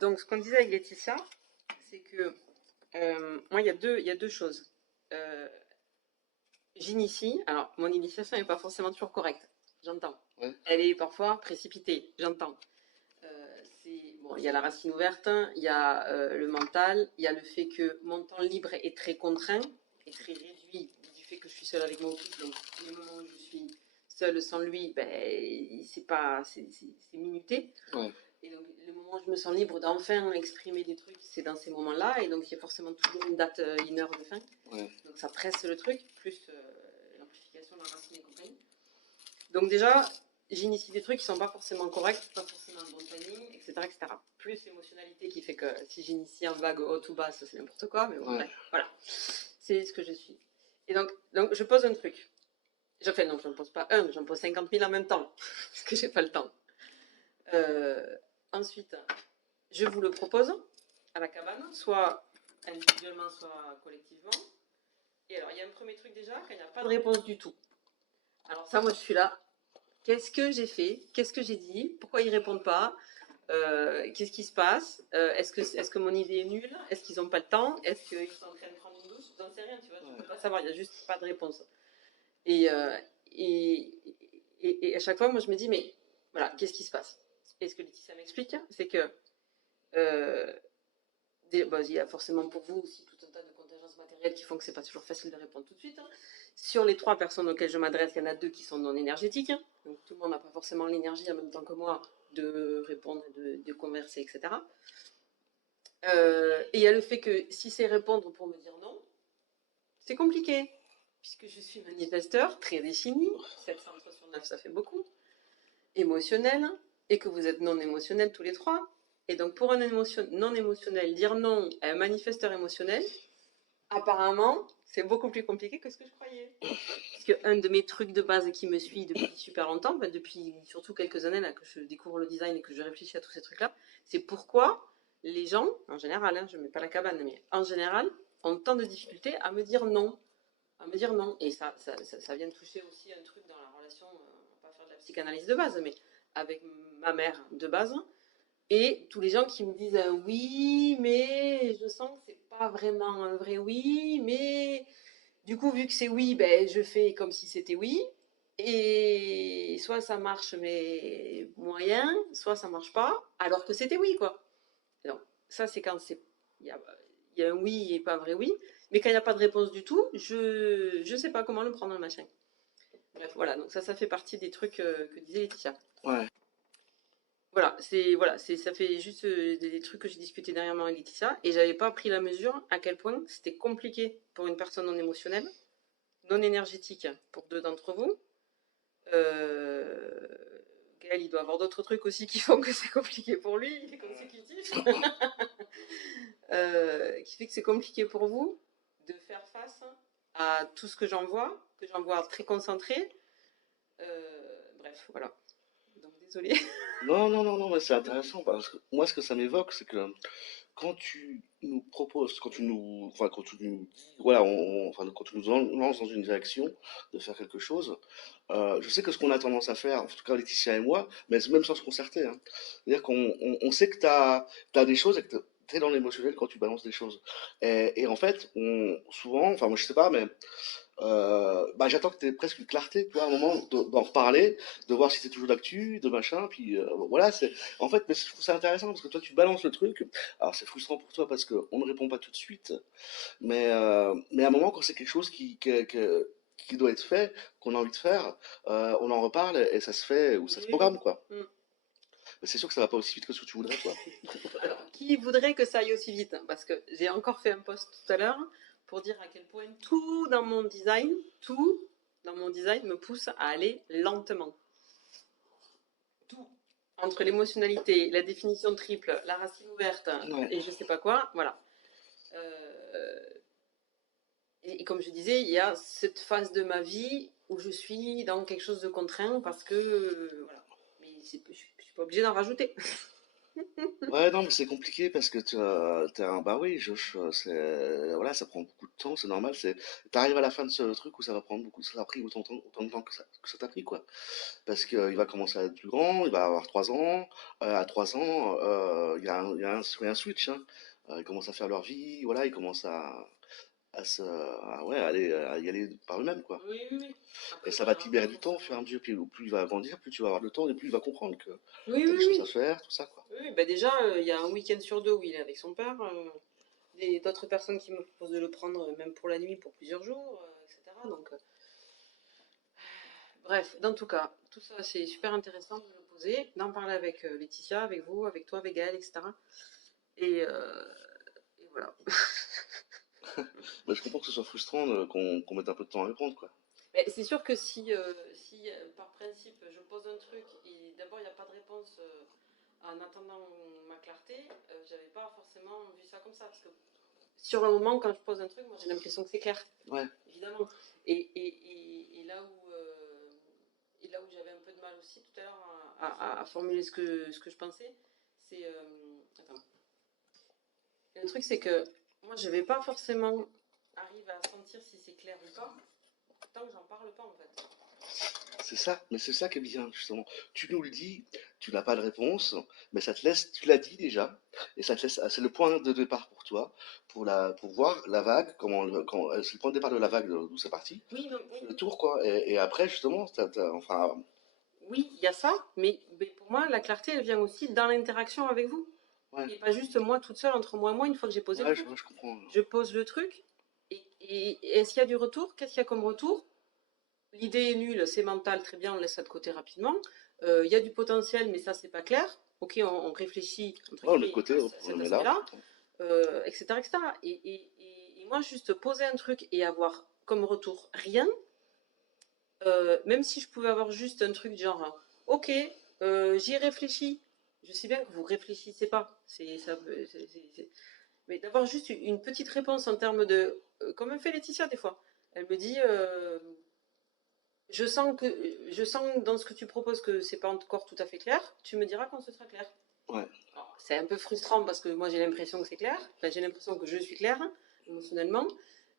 Donc, ce qu'on disait avec Laetitia, c'est que moi, il y a deux choses. Euh, J'initie. Alors, mon initiation n'est pas forcément toujours correcte. J'entends. Ouais. Elle est parfois précipitée. J'entends. Bon, il y a la racine ouverte, il y a le mental, il y a le fait que mon temps libre est très contraint, est très réduit du fait que je suis seule avec mon fils. Donc, les moments où je suis seule sans lui, ben, c'est minuté. Ouais. Et donc, le moment où je me sens libre d'enfin exprimer des trucs, c'est dans ces moments-là. Et donc, il y a forcément toujours une date, une heure de fin. Ouais. Donc, ça presse le truc, plus l'amplification de la racine et compagnie. Donc, déjà, j'initie des trucs qui sont pas forcément corrects, pas forcément bon timing, etc., etc. Plus émotionnalité qui fait que si j'initie en vague haute ou basse, c'est n'importe quoi. Mais bon, Ouais. bref, voilà. C'est ce que je suis. Et donc je pose un truc. Enfin, non, je ne pose pas un, j'en pose 50 000 en même temps, parce que j'ai pas le temps. Ensuite, je vous le propose à la cabane, soit individuellement, soit collectivement. Et alors, il y a un premier truc déjà, quand il n'y a pas de réponse du tout. Alors ça, moi, je suis là. Qu'est-ce que j'ai fait? Qu'est-ce que j'ai dit? Pourquoi ils ne répondent pas? Qu'est-ce qui se passe? Est-ce que mon idée est nulle? Est-ce qu'ils n'ont pas le temps? Est-ce qu'ils sont en train de prendre une douche? J'en sais rien, tu vois, je ne peux pas savoir, il n'y a juste pas de réponse. Et, euh, et, et à chaque fois, moi, je me dis, mais voilà, qu'est-ce qui se passe? Et ce que Laetitia m'explique, c'est que euh, il y a forcément pour vous aussi tout un tas de contingences matérielles qui font que c'est pas toujours facile de répondre tout de suite. Sur les 3 personnes auxquelles je m'adresse, il y en a 2 qui sont non énergétiques. Donc tout le monde n'a pas forcément l'énergie en même temps que moi de répondre, de converser, etc. Et il y a le fait que si c'est répondre pour me dire non, c'est compliqué. Puisque je suis manifesteur, très défini, 7 centres sur 9, ça fait beaucoup, émotionnel, et que vous êtes non émotionnel tous les 3. Et donc pour un non émotionnel, dire non à un manifesteur émotionnel, apparemment, c'est beaucoup plus compliqué que ce que je croyais. Parce qu'un de mes trucs de base qui me suit depuis super longtemps, depuis surtout quelques années là, que je découvre le design et que je réfléchis à tous ces trucs-là, c'est pourquoi les gens, en général, je ne mets pas la cabane, mais en général, ont tant de difficultés à me dire non. À me dire non. Et ça vient de toucher aussi un truc dans la relation, on va pas faire de la psychanalyse de base, mais avec ma mère de base, et tous les gens qui me disent oui, mais je sens que c'est pas vraiment un vrai oui, mais du coup, vu que c'est oui, ben, je fais comme si c'était oui. Et soit ça marche, mais moyen, soit ça marche pas, alors que c'était oui, quoi. Donc, ça, c'est quand c'est. Il y a un oui et pas un vrai oui. Mais quand il n'y a pas de réponse du tout, je ne sais pas comment le prendre, le machin. Bref, voilà. Donc, ça fait partie des trucs que disait Laetitia. Ouais. Ça fait juste des trucs que j'ai discuté dernièrement avec Laetitia et j'avais pas pris la mesure à quel point c'était compliqué pour une personne non émotionnelle, non énergétique pour 2 d'entre vous. Gaël, il doit avoir d'autres trucs aussi qui font que c'est compliqué pour lui, il est consécutif. Qui fait que c'est compliqué pour vous de faire face à tout ce que j'envoie très concentré. Bref, voilà. Donc désolée. Non, non, non, non, mais c'est intéressant parce que moi, ce que ça m'évoque, c'est que quand tu nous proposes, quand tu nous dis, voilà, quand tu nous lances dans une direction de faire quelque chose, je sais que ce qu'on a tendance à faire, en tout cas Laetitia et moi, mais c'est même sans se concerter, hein. C'est-à-dire qu'on sait que t'as des choses et que t'es dans l'émotionnel quand tu balances des choses. Et en fait, souvent, enfin moi je sais pas, mais j'attends que tu aies presque une clarté, tu vois, à un moment d'en reparler, de voir si c'est toujours d'actu, de machin, puis voilà, c'est en fait, mais je trouve ça intéressant parce que toi tu balances le truc. Alors c'est frustrant pour toi parce qu'on ne répond pas tout de suite, mais à un moment quand c'est quelque chose qui doit être fait, qu'on a envie de faire, on en reparle et ça se fait ou ça se programme quoi. Mm. Mais c'est sûr que ça va pas aussi vite que ce que tu voudrais toi. Alors, qui voudrait que ça aille aussi vite? Parce que j'ai encore fait un post tout à l'heure pour dire à quel point tout dans mon design me pousse à aller lentement. Tout. Entre l'émotionnalité, la définition triple, la racine ouverte Ouais. et je sais pas quoi, voilà. Euh, et comme je disais, il y a cette phase de ma vie où je suis dans quelque chose de contraint parce que voilà. Mais je suis pas obligée d'en rajouter. Ouais, non, mais c'est compliqué parce que t'as un, bah oui, Josh, voilà, ça prend beaucoup de temps, c'est normal, t'arrives à la fin de ce truc où ça va prendre beaucoup, ça t'a pris autant de temps que ça t'a pris, quoi. Parce qu'il va commencer à être plus grand, il va avoir 3 ans, à 3 ans, il y a un switch, hein. Ils commencent à faire leur vie, voilà, ils commencent ouais, à y aller par eux-mêmes, quoi. Oui, oui, oui. Et Après, ça voilà, va te hein, libérer pas du temps au fur et à forcément. mesure, puis plus il va grandir, plus tu vas avoir de temps, et plus il va comprendre que Oui, t'as des oui, choses à oui. faire, tout ça, quoi. Oui, oui, bah déjà, il y a un week-end sur deux où il est avec son père. D'autres personnes qui me proposent de le prendre, même pour la nuit, pour plusieurs jours, etc. Donc, bref, dans tout cas, tout ça, c'est super intéressant de le poser, d'en parler avec Laetitia, avec vous, avec toi, avec Gaël, etc. Et voilà. Mais je comprends que ce soit frustrant qu'on mette un peu de temps à répondre, quoi. Mais c'est sûr que si par principe je pose un truc et d'abord il n'y a pas de réponse en attendant ma clarté, j'avais pas forcément vu ça comme ça. Parce que sur le moment, quand je pose un truc, moi j'ai l'impression que c'est clair, Ouais, évidemment. Et là où j'avais un peu de mal aussi tout à l'heure à formuler ce que je pensais, c'est. Attends. Le truc, c'est que moi je vais pas forcément arriver à sentir si c'est clair ou pas tant que j'en parle pas en fait. c'est ça, mais c'est ça qui est bien, justement. Tu nous le dis, tu n'as pas de réponse, mais ça te laisse, tu l'as dit déjà, et ça te laisse, c'est le point de départ pour toi, pour voir la vague, c'est le point de départ de la vague d'où c'est parti, Oui, non, tu oui, fais le oui. tour, quoi, et après, justement, enfin, Oui, il y a ça, mais pour moi, la clarté, elle vient aussi dans l'interaction avec vous. ouais, Et pas juste moi toute seule, entre moi et moi, une fois que j'ai posé le ouais, truc. je comprends. Je pose le truc, et est-ce qu'il y a du retour? Qu'est-ce qu'il y a comme retour? L'idée est nulle, c'est mental, très bien, on laisse ça de côté rapidement. Il y a du potentiel, mais ça, c'est pas clair. Ok, on réfléchit, entre Ouais, on le guillemets, côté, à hop, on le cet met là. aspect-là, etc., etc. Et moi, juste poser un truc et avoir comme retour rien, même si je pouvais avoir juste un truc genre, ok, j'y réfléchis. Je sais bien que vous réfléchissez pas. Mais d'avoir juste une petite réponse en termes de, comme elle fait Laetitia des fois. Elle me dit, je sens dans ce que tu proposes que c'est pas encore tout à fait clair. Tu me diras quand ce sera clair. Ouais, Alors, c'est un peu frustrant parce que moi j'ai l'impression que c'est clair. Enfin, j'ai l'impression que je suis claire émotionnellement.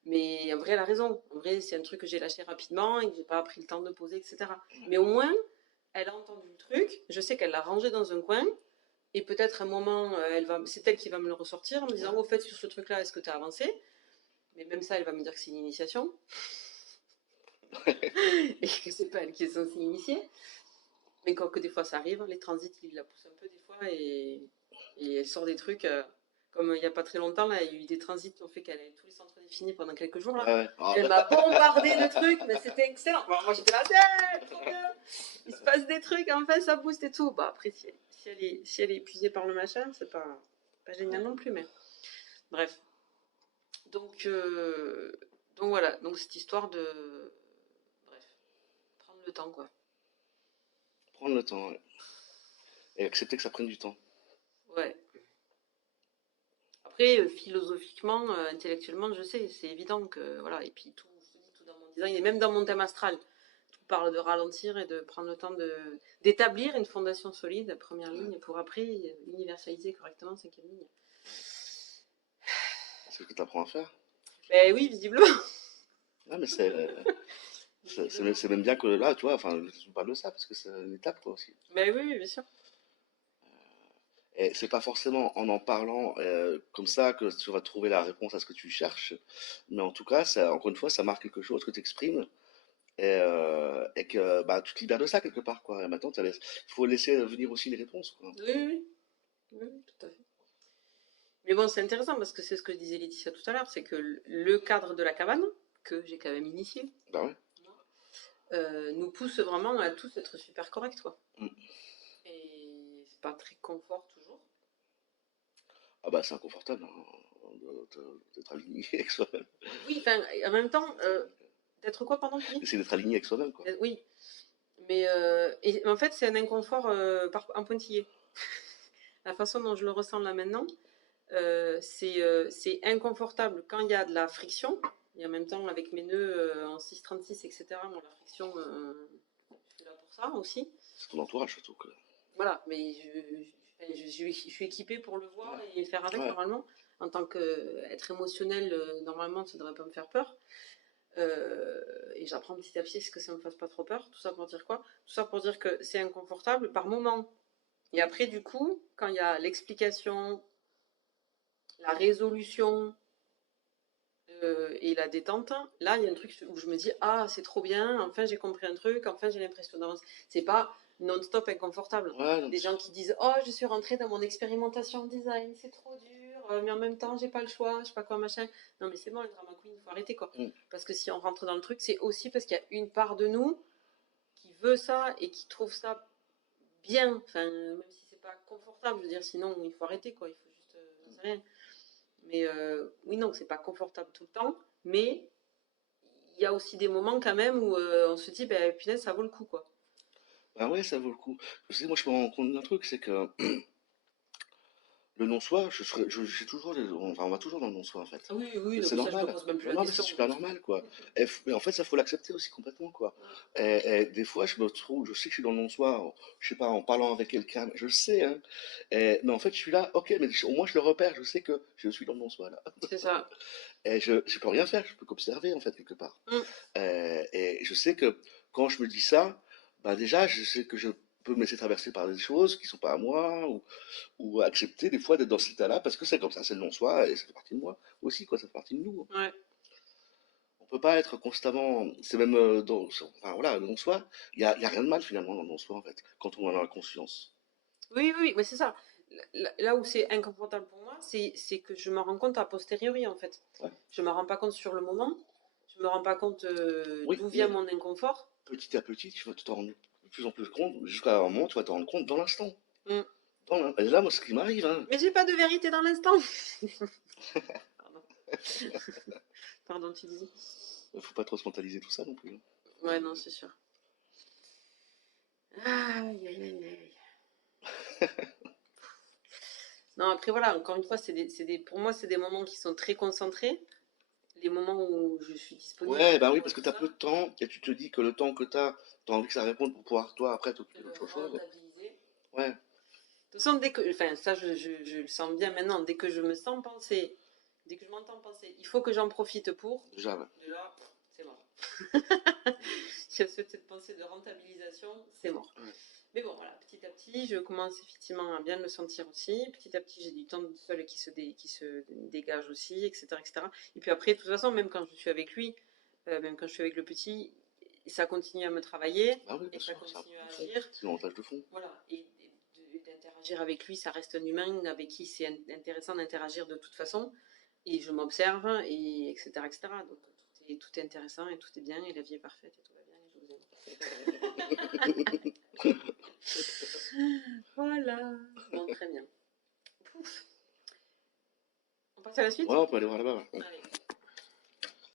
Mais en vrai, elle a raison. En vrai, c'est un truc que j'ai lâché rapidement et que j'ai pas pris le temps de poser, etc. Mais au moins, elle a entendu le truc. Je sais qu'elle l'a rangé dans un coin. Et peut-être un moment, c'est elle qui va me le ressortir en me disant, ouais. au fait, sur ce truc-là, est-ce que tu as avancé? Mais même ça, elle va me dire que c'est une initiation. Et que c'est pas elle qui est censée initier. Mais quand que des fois ça arrive, les transits, ils la poussent un peu des fois et elle sort des trucs. Comme il n'y a pas très longtemps, là, il y a eu des transits qui ont fait qu'elle avait tous les centres définis pendant quelques jours. Ouais, Là. ouais. Ah, Elle bah, m'a bombardé de trucs, mais c'était excellent. Bon, moi j'étais là, yeah, trop bien. Il se passe des trucs, enfin ça booste et tout. Bah, après, si elle est épuisée par le machin, c'est pas génial non plus. Mais bref. Donc, euh, donc voilà, donc cette histoire de. Bref, prendre le temps quoi. prendre le temps, ouais. Et accepter que ça prenne du temps. Ouais. Après, philosophiquement, intellectuellement, je sais, c'est évident que voilà. Et puis tout, je te dis, tout dans mon design et même dans mon thème astral, tout parle de ralentir et de prendre le temps d'établir une fondation solide, première Ouais. ligne, pour après universaliser correctement cinquième ligne. C'est ce que tu apprends à faire. Ben oui, visiblement. Ouais, mais Visiblement. c'est même bien que là, tu vois, enfin, je parle de ça parce que c'est une étape, quoi, aussi. Ben oui, oui, bien sûr. Et c'est pas forcément en parlant comme ça que tu vas trouver la réponse à ce que tu cherches, mais en tout cas, ça, encore une fois, ça marque quelque chose que tu exprimes et que bah, tu te libères de ça quelque part, quoi. Et maintenant, il faut laisser venir aussi les réponses, quoi. Oui, oui, oui, oui, oui, tout à fait. Mais bon, c'est intéressant parce que c'est ce que disait Laetitia tout à l'heure, c'est que le cadre de la cabane, que j'ai quand même initié, Bah ouais. nous pousse vraiment à tous être super corrects, quoi. Mm. Et c'est pas très confort toujours. Ah bah c'est inconfortable hein, d'être aligné avec soi-même. Oui, enfin, en même temps, d'être quoi, pardon, tu dis? Essayer d'être aligné avec soi-même, quoi. Oui, mais en fait, c'est un inconfort en pointillé. La façon dont je le ressens là maintenant, c'est inconfortable quand il y a de la friction. Et en même temps, avec mes nœuds en 636, etc., bon, la friction, je suis là pour ça aussi. C'est ton entourage surtout. Que... Voilà, mais je suis Enfin, je suis équipée pour le voir Ouais. et faire avec Ouais. normalement. En tant qu'être émotionnel, normalement, ça ne devrait pas me faire peur. Et j'apprends petit à petit à ce que ça me fasse pas trop peur. Tout ça pour dire quoi? Tout ça pour dire que c'est inconfortable par moment. Et après, du coup, quand il y a l'explication, la résolution et la détente, là, il y a un truc où je me dis, ah, c'est trop bien, enfin j'ai compris un truc, enfin j'ai l'impression d'avancer. C'est pas non-stop inconfortable. Ouais, non, Des gens qui disent, oh, je suis rentrée dans mon expérimentation design, c'est trop dur, mais en même temps, j'ai pas le choix, je sais pas quoi, machin. Non, mais c'est bon, les drama queens, il faut arrêter, quoi. mm. Parce que si on rentre dans le truc, c'est aussi parce qu'il y a une part de nous qui veut ça et qui trouve ça bien, enfin, même si c'est pas confortable, je veux dire, sinon, il faut arrêter, quoi, il faut juste, j'en sais rien. Mais oui, non, c'est pas confortable tout le temps, mais il y a aussi des moments quand même où on se dit, ben punaise, ça vaut le coup, quoi. Bah ouais, ça vaut le coup. Tu sais, moi, je me rends compte d'un truc, c'est que le non-soi, j'ai toujours, enfin, on va toujours dans le non-soi, en fait. Ah oui, oui, Mais non, c'est mais ça, je me normal. pose même plus Non, la non, mais c'est question. super normal, quoi. Mais en fait, ça faut l'accepter aussi complètement, quoi. Et des fois, je me trouve, je sais que je suis dans le non-soi, je sais pas, en parlant avec quelqu'un, mais je le sais, hein. Mais en fait, je suis là, ok, mais au moins je le repère, je sais que je suis dans le non-soi, là. C'est ça. Et je peux rien faire, je peux qu'observer, en fait, quelque part. Mm. Et je sais que quand je me dis ça, bah déjà, je sais que je peux me laisser traverser par des choses qui sont pas à moi, ou accepter des fois d'être dans cet état-là, parce que c'est comme ça, c'est le non-soi, et ça fait partie de moi aussi, quoi, ça fait partie de nous. Ouais. On peut pas être constamment, c'est même enfin voilà, le non-soi, y a rien de mal finalement dans le non-soi, en fait, quand on en a la conscience. Oui, oui, oui, mais c'est ça. Là où c'est inconfortable pour moi, c'est que je me rends compte a posteriori, en fait. Ouais. Je me rends pas compte sur le moment, je me rends pas compte Oui, d'où vient mais mon inconfort. petit à petit, tu vas t'en rendre de plus en plus compte, jusqu'à un moment, tu vas t'en rendre compte dans l'instant. Mm. Et là, moi, ce qui m'arrive, hein. Mais j'ai pas de vérité dans l'instant. Pardon. Pardon, tu disais. Faut pas trop se mentaliser tout ça non plus, hein. Ouais, non, c'est sûr. Aïe, aïe, aïe, aïe. Non, après voilà, encore une fois, pour moi, c'est des moments qui sont très concentrés. Les moments où je suis disponible Ouais, bah oui, pour parce que tout t'as ça, peu de temps, et tu te dis que le temps que t'as envie que ça réponde pour pouvoir, toi, après, t'occuper de le d'autre chose. rentabiliser. Ouais, De toute façon, enfin, ça, je le sens bien maintenant, dès que je me sens penser, dès que je m'entends penser, il faut que j'en profite pour, déjà, ouais. déjà, c'est mort. Si y a cette pensée de rentabilisation, c'est mort. Ouais. Mais bon, voilà, petit à petit, je commence effectivement à bien le sentir aussi. Petit à petit, j'ai du temps seul qui se dégage aussi, etc., etc. Et puis après, de toute façon, même quand je suis avec lui, même quand je suis avec le petit, ça continue à me travailler Bah oui, et bien ça sûr, c'est un continue peu à de fond, agir. c'est l'avantage de fond. Voilà, et d'interagir avec lui, ça reste un humain avec qui c'est intéressant d'interagir de toute façon. Et je m'observe, et etc., etc. Donc tout est intéressant et tout est bien, et la vie est parfaite et tout va bien, et je vous aime. Voilà. Bon, très bien. Pouf. On passe à la suite? Ouais, on peut aller voir là-bas, ouais. Allez.